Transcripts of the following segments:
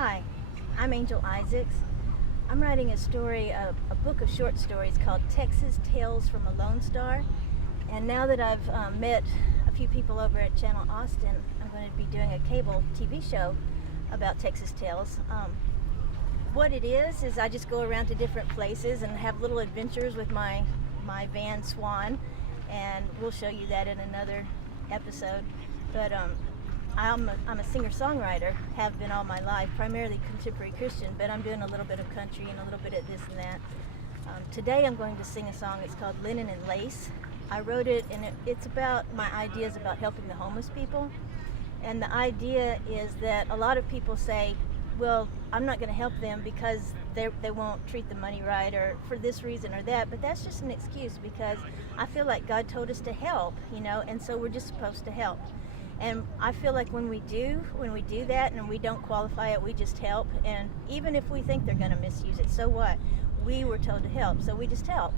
Hi, I'm Angel Isaacs. I'm writing a story, a book of short stories called Texas Tales from a Lone Star. And now that I've met a few people over at Channel Austin, I'm going to be doing a cable TV show about Texas Tales. What it is I just go around to different places and have little adventures with my van Swan, and we'll show you that in another episode. But I'm a singer-songwriter, have been all my life, primarily contemporary Christian, but I'm doing a little bit of country and a little bit of this and that. Today I'm going to sing a song. It's called Linen and Lace. I wrote it, and it's about my ideas about helping the homeless people. And the idea is that a lot of people say, well, I'm not going to help them because they won't treat the money right, or for this reason or that. But that's just an excuse, because I feel like God told us to help, and so we're just supposed to help. And I feel like when we do that and we don't qualify it, we just help. And even if we think they're going to misuse it, so what? We were told to help, so we just help.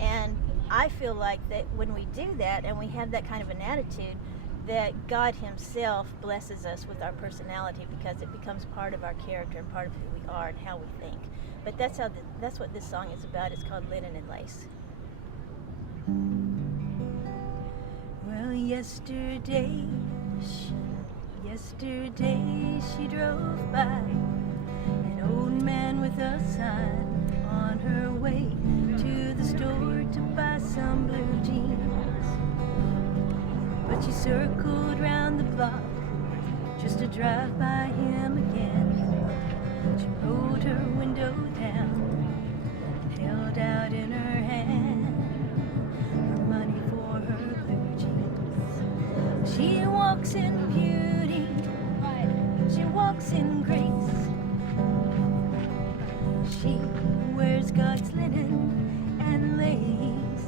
And I feel like that when we do that and we have that kind of an attitude, that God Himself blesses us with our personality, because it becomes part of our character and part of who we are and how we think. But that's what this song is about. It's called Linen and Lace. Well, yesterday she drove by an old man with a sign on her way to the store to buy some blue jeans. But she circled round the block just to drive by him again. She rolled her window down and held out in her hand her money for her blue jeans. She walks in beauty, she walks in grace. She wears God's linen and lace.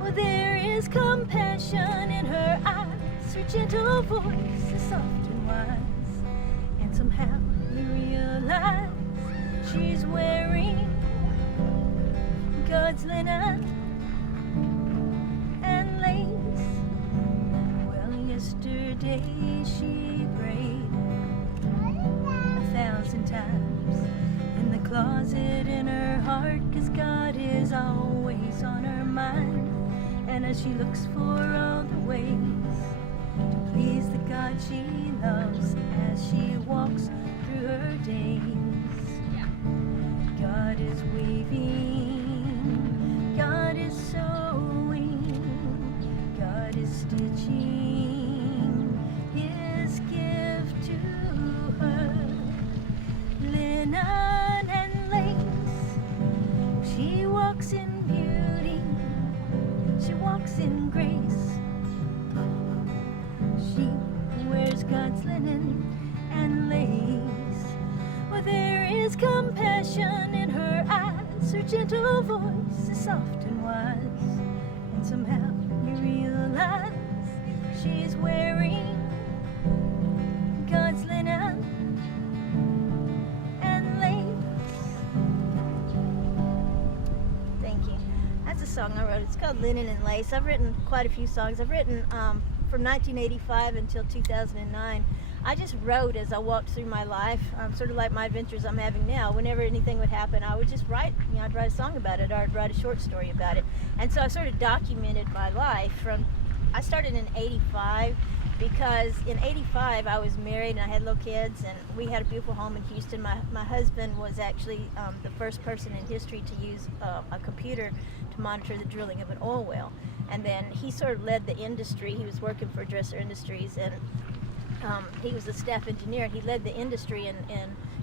Well, there is compassion in her eyes, her gentle voice is soft and wise, and somehow you realize she's wearing God's linen and lace. Well, yesterday she prayed 1,000 times in the closet in her heart, 'cause God is always on her mind. And as she looks for all the ways to please the God she loves, as she walks through her days, God is weaving, God is sewing, God is stitching His gift to her. Linen and lace, she walks in beauty, she walks in grace. She wears God's linen and lace. Well, there is compassion in her eyes, her gentle voice is soft and wise, and somehow you realize she's wearing God's linen and lace. Thank you. That's a song I wrote. It's called Linen and Lace. I've written quite a few songs. I've written from 1985 until 2009. I just wrote as I walked through my life, sort of like my adventures I'm having now. Whenever anything would happen, I would just write. I'd write a song about it, or I'd write a short story about it. And so I sort of documented my life I started in 85, because in 85 I was married and I had little kids, and we had a beautiful home in Houston. My husband was actually the first person in history to use a computer to monitor the drilling of an oil well. And then he sort of led the industry. He was working for Dresser Industries, and he was a staff engineer. He led the industry in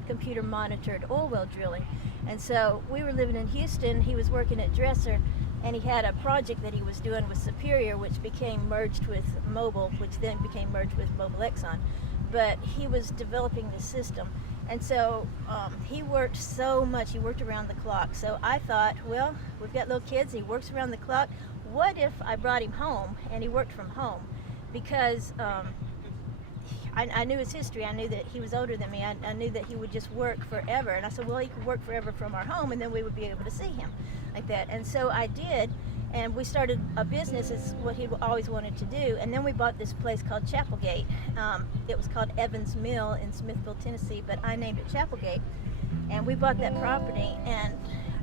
computer monitored oil well drilling. And so we were living in Houston. He was working at Dresser, and he had a project that he was doing with Superior, which became merged with Mobil, which then became merged with Mobil Exxon. But he was developing the system. And so he worked so much, he worked around the clock. So I thought, well, we've got little kids, he works around the clock. What if I brought him home and he worked from home? Because I knew his history. I knew that he was older than me. I knew that he would just work forever. And I said, well, he could work forever from our home, and then we would be able to see him like that. And so I did. And we started a business, is what he always wanted to do. And then we bought this place called Chapelgate. It was called Evans Mill in Smithville, Tennessee, but I named it Chapelgate. And we bought that property, and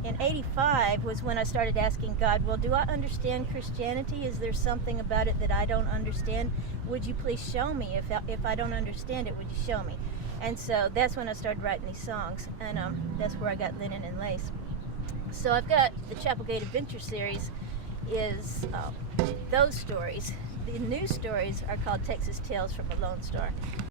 in '85 was when I started asking God, well, do I understand Christianity? Is there something about it that I don't understand? Would you please show me? If I don't understand it, would you show me? And so that's when I started writing these songs, and that's where I got Linen and Lace. So I've got the Chapelgate Adventure Series is those stories. The new stories are called Texas Tales from a Lone Star.